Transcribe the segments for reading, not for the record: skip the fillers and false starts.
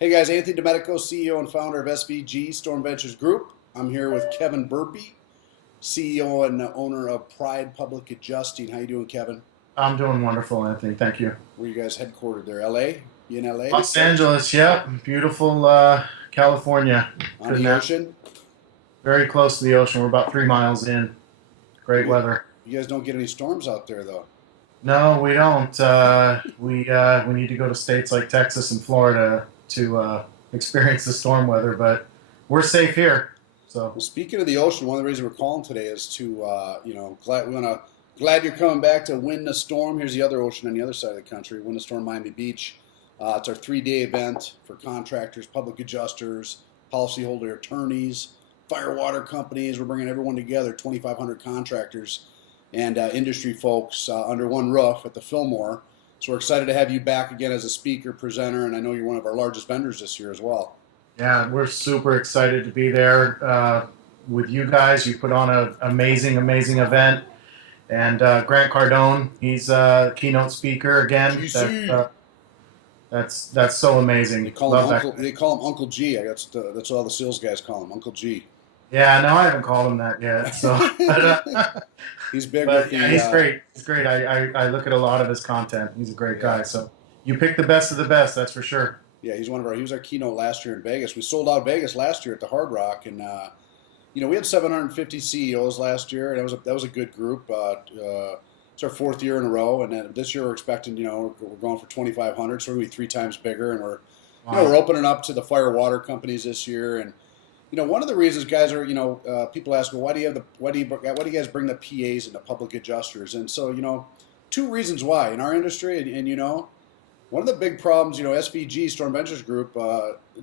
Hey guys, Anthony Domenico, CEO and founder of SVG Storm Ventures Group. I'm here with Kevin Burpee, CEO and owner of Pride Public Adjusting. How you doing, Kevin? I'm doing wonderful, Anthony. Thank you. Where you guys headquartered there? LA? You in LA? Los Angeles, yeah, beautiful California. On Couldn't the have ocean? very close to the ocean. We're about 3 miles in. Great You, weather. you guys don't get any storms out there though. No, we don't. We need to go to states like Texas and Florida to experience the storm weather, but we're safe here. So Well, speaking of the ocean, one of the reasons we're calling today is to, glad you're coming back to Win the Storm. Here's the other ocean on the other side of the country, Win the Storm Miami Beach. It's our 3-day event for contractors, public adjusters, policyholder attorneys, fire water companies. We're bringing everyone together, 2,500 contractors and industry folks under one roof at the Fillmore. So we're excited to have you back again as a speaker, presenter, and I know you're one of our largest vendors this year as well. yeah, we're super excited to be there with you guys. You put on an amazing event, and Grant Cardone, he's a keynote speaker again. GC. That's so amazing. They call him Love that. Uncle. They call him Uncle G. That's what all the sales guys call him, Uncle G. Yeah, no, I haven't called him that yet. So, He's big with but yeah, the. he's great. He's great. I look at a lot of his content. He's a great Yeah, guy. So you pick the best of the best. That's for sure. yeah. He's one of our. He was our keynote last year in Vegas. We sold out Vegas last year at the Hard Rock, and we had 750 CEOs last year, and that was a good group. It's our fourth year in a row, and then this year we're expecting. We're going for 2,500, so we're gonna be 3 times bigger, and we're Wow. opening up to the fire water companies this year, and one of the reasons guys are, people ask, well, why do you guys bring the PAs and the public adjusters? And so, two reasons why in our industry, and one of the big problems, SVG Storm Ventures Group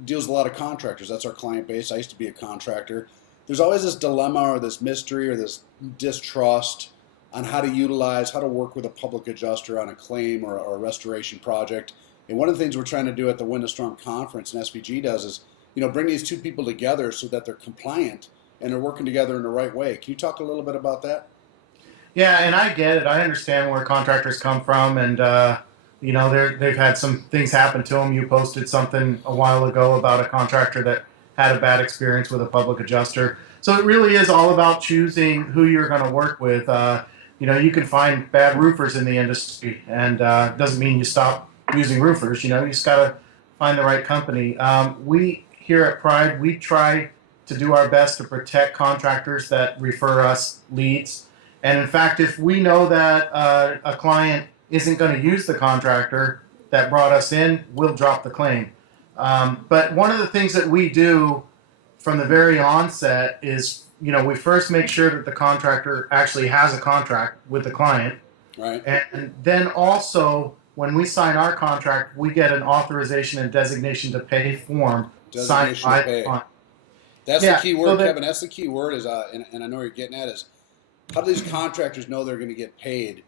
deals with a lot of contractors. That's our client base. I used to be a contractor. There's always this dilemma or this mystery or this distrust on how to work with a public adjuster on a claim or a restoration project. And one of the things we're trying to do at the Wind Storm Conference and SVG does is bring these two people together so that they're compliant and they're working together in the right way. Can you talk a little bit about that? Yeah, and I get it. I understand where contractors come from, and they've had some things happen to them. You posted something a while ago about a contractor that had a bad experience with a public adjuster. So it really is all about choosing who you're going to work with. You can find bad roofers in the industry, and doesn't mean you stop using roofers. You just got to find the right company. We here at Pride, we try to do our best to protect contractors that refer us leads. And in fact, if we know that a client isn't going to use the contractor that brought us in, we'll drop the claim. But one of the things that we do from the very onset is, we first make sure that the contractor actually has a contract with the client. Right. And then also, when we sign our contract, we get an authorization and designation to pay form signed Designation to by the pay. client. That's the Yeah, key so word, that Kevin. That's the key word and I know what you're getting at is how do these contractors know they're going to get paid?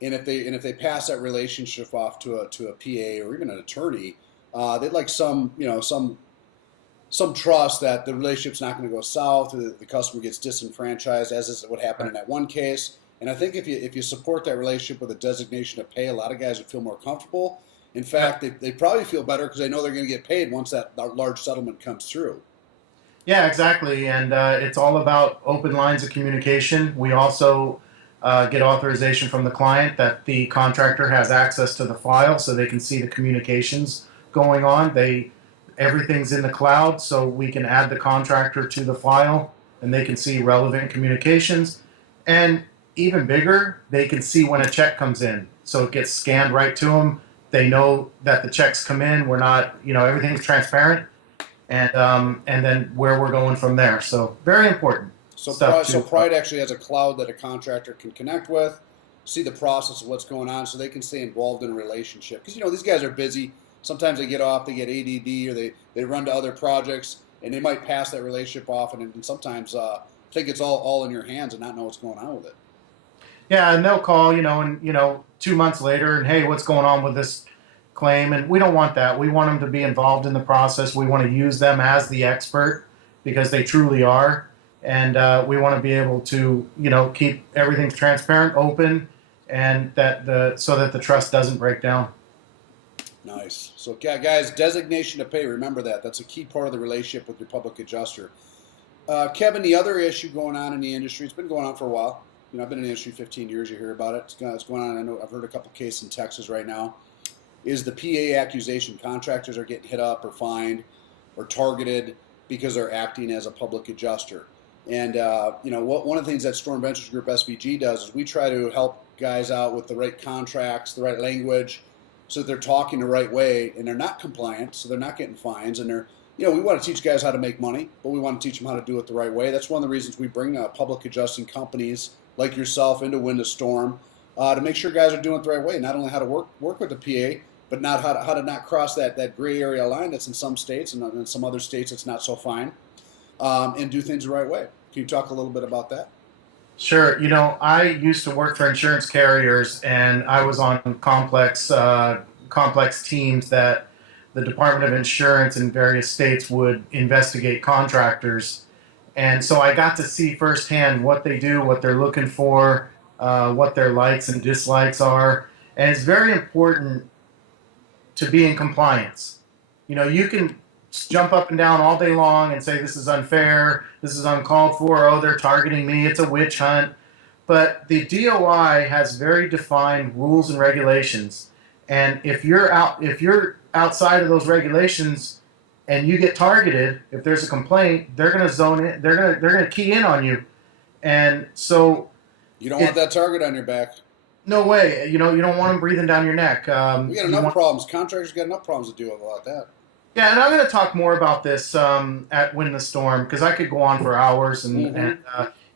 And if they pass that relationship off to a PA or even an attorney, they'd like some trust that the relationship's not going to go south, or the customer gets disenfranchised, as is what happened in that one case. And I think if you support that relationship with a designation to pay, a lot of guys would feel more comfortable. In yeah, fact, they probably feel better because they know they're going to get paid once that large settlement comes through. yeah, exactly. And it's all about open lines of communication. We also get authorization from the client that the contractor has access to the file so they can see the communications going on. Everything's in the cloud, so we can add the contractor to the file and they can see relevant communications. And even bigger, they can see when a check comes in. So it gets scanned right to them. They know that the checks come in. We're not, everything's transparent, and then where we're going from there. So very important So stuff Pride, so to. Pride actually has a cloud that a contractor can connect with, see the process of what's going on, so they can stay involved in a relationship. Because these guys are busy. Sometimes they get off, they get ADD, or they run to other projects, and they might pass that relationship off, and sometimes think it's all in your hands and not know what's going on with it. Yeah, and they'll call, and 2 months later, and hey, what's going on with this claim? And we don't want that. We want them to be involved in the process. We want to use them as the expert because they truly are, and we want to be able to, keep everything transparent, open, and so that the trust doesn't break down. Nice. So, guys, designation to pay. Remember that. That's a key part of the relationship with your public adjuster. Kevin, the other issue going on in the industry, it's been going on for a while. I've been in the industry 15 years. You hear about it. It's going on. I know I've heard a couple cases in Texas right now. Is the PA accusation? Contractors are getting hit up or fined or targeted because they're acting as a public adjuster. And one of the things that Storm Ventures Group SVG does is we try to help guys out with the right contracts, the right language, so that they're talking the right way and they're not compliant, so they're not getting fines, and they're we want to teach guys how to make money, but we want to teach them how to do it the right way. That's one of the reasons we bring public adjusting companies like yourself into Wind to Storm, to make sure guys are doing it the right way. Not only how to work with the PA, but not how to not cross that gray area line that's in some states, and in some other states it's not so fine, and do things the right way. Can you talk a little bit about that? Sure. I used to work for insurance carriers, and I was on complex teams that the Department of Insurance in various states would investigate contractors. And so I got to see firsthand what they do, what they're looking for, what their likes and dislikes are. And it's very important to be in compliance. You can jump up and down all day long and say this is unfair, this is uncalled for, oh, they're targeting me, it's a witch hunt. But the DOI has very defined rules and regulations. And if you're outside of those regulations and you get targeted, if there's a complaint, they're going to zone in, they're going to key in on you. And so you don't want that target on your back. No way. You don't want them breathing down your neck. We got enough problems. Contractors got enough problems to deal with about that. Yeah, and I'm going to talk more about this at Wind the Storm, because I could go on for hours, and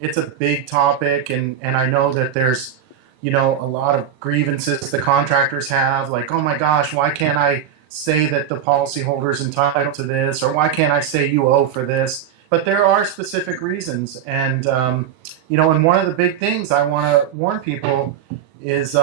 it's a big topic, and I know that there's a lot of grievances the contractors have, like, oh my gosh, why can't I say that the policyholder's entitled to this, or why can't I say you owe for this? But there are specific reasons, and and one of the big things I want to warn people is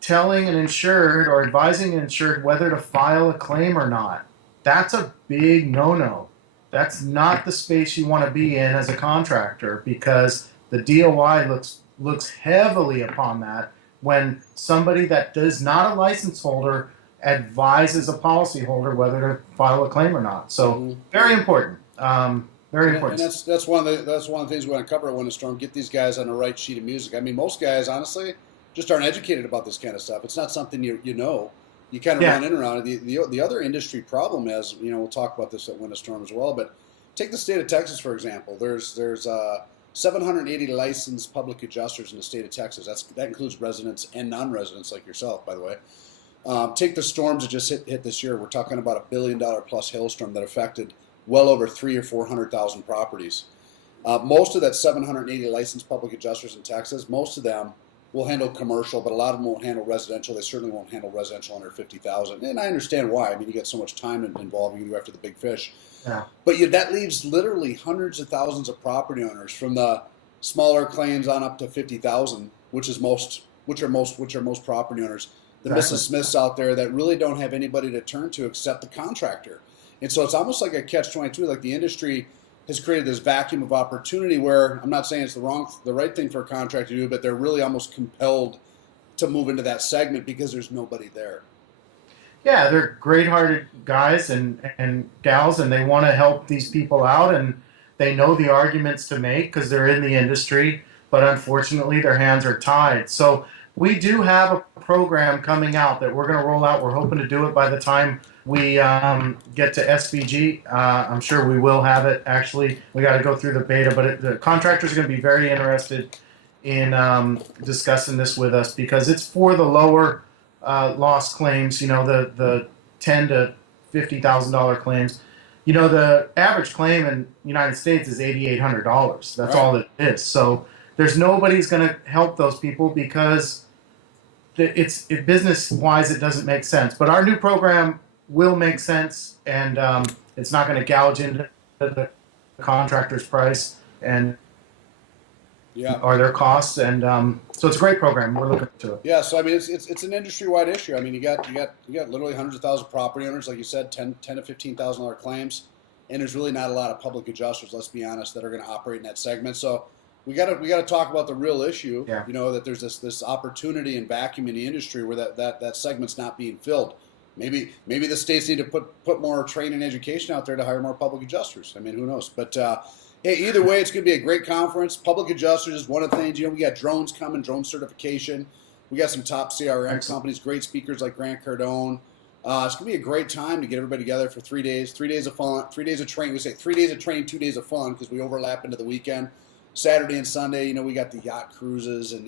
telling an insured or advising an insured whether to file a claim or not. That's a big no-no. That's not the space you want to be in as a contractor, because the DOI looks heavily upon that when somebody that is not a license holder advises a policyholder whether to file a claim or not. So very important. Very important. And that's one of the things we want to cover at Wind to Storm. Get these guys on the right sheet of music. I mean, most guys, honestly, just aren't educated about this kind of stuff. It's not something you know. You kind of run in around it. The other industry problem is, we'll talk about this at Wind to Storm as well, but take the state of Texas, for example. There's 780 licensed public adjusters in the state of Texas. That includes residents and non-residents like yourself, by the way. Take the storms that just hit this year. We're talking about $1 billion plus hailstorm that affected well over 300,000 or 400,000 properties. Most of that 780 licensed public adjusters in Texas, most of them will handle commercial, but a lot of them won't handle residential. They certainly won't handle residential under 50,000. And I understand why. I mean, you get so much time involved. You can go after the big fish. Yeah. But that leaves literally hundreds of thousands of property owners, from the smaller claims on up to 50,000, which are most property owners. The Mrs. Smiths out there that really don't have anybody to turn to except the contractor. And so it's almost like a catch-22. Like, the industry has created this vacuum of opportunity where, I'm not saying it's the right thing for a contractor to do, but they're really almost compelled to move into that segment because there's nobody there. Yeah, they're great-hearted guys and gals, and they want to help these people out, and they know the arguments to make because they're in the industry, but unfortunately their hands are tied. So we do have a program coming out that we're going to roll out. We're hoping to do it by the time we get to SVG. I'm sure we will have it, actually. We got to go through the beta, but the contractors are going to be very interested in discussing this with us, because it's for the lower loss claims, the $10,000 to $50,000 claims. The average claim in the United States is $8,800. That's all it is. So there's nobody's going to help those people, because business-wise it doesn't make sense. But our new program will make sense, and it's not going to gouge into the contractor's price or their costs, and so it's a great program. We're looking to it. Yeah, so I mean, it's an industry-wide issue. I mean, you got literally hundreds of thousands of property owners, like you said, $10,000 to $15,000 claims, and there's really not a lot of public adjusters, let's be honest, that are going to operate in that segment. So we gotta talk about the real issue. Yeah. You know, that there's this opportunity in vacuum in the industry where that segment's not being filled. Maybe the states need to put more training and education out there to hire more public adjusters. I mean, who knows? But hey, either way, it's going to be a great conference. Public adjusters is one of the things. You know, we got drones coming, drone certification. We got some top CRM Excellent. companies, great speakers like Grant Cardone. It's going to be a great time to get everybody together for 3 days. 3 days of fun, 3 days of training. We say 3 days of training, 2 days of fun because we overlap into the weekend. Saturday and Sunday, you know, we got the yacht cruises and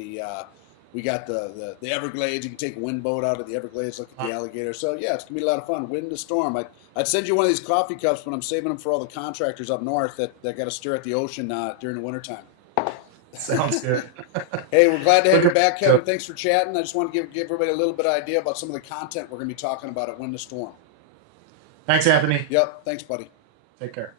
we got the Everglades. You can take a wind boat out of the Everglades, look at the alligator. So yeah, it's gonna be a lot of fun. Wind to storm. I'd send you one of these coffee cups, but I'm saving them for all the contractors up north that got to stare at the ocean during the wintertime. Sounds good. Hey, we're glad to have you back, Kevin. Thanks for chatting. I just want to give everybody a little bit of idea about some of the content we're going to be talking about at Wind to Storm. Thanks, Anthony. Yep. Thanks, buddy. Take care.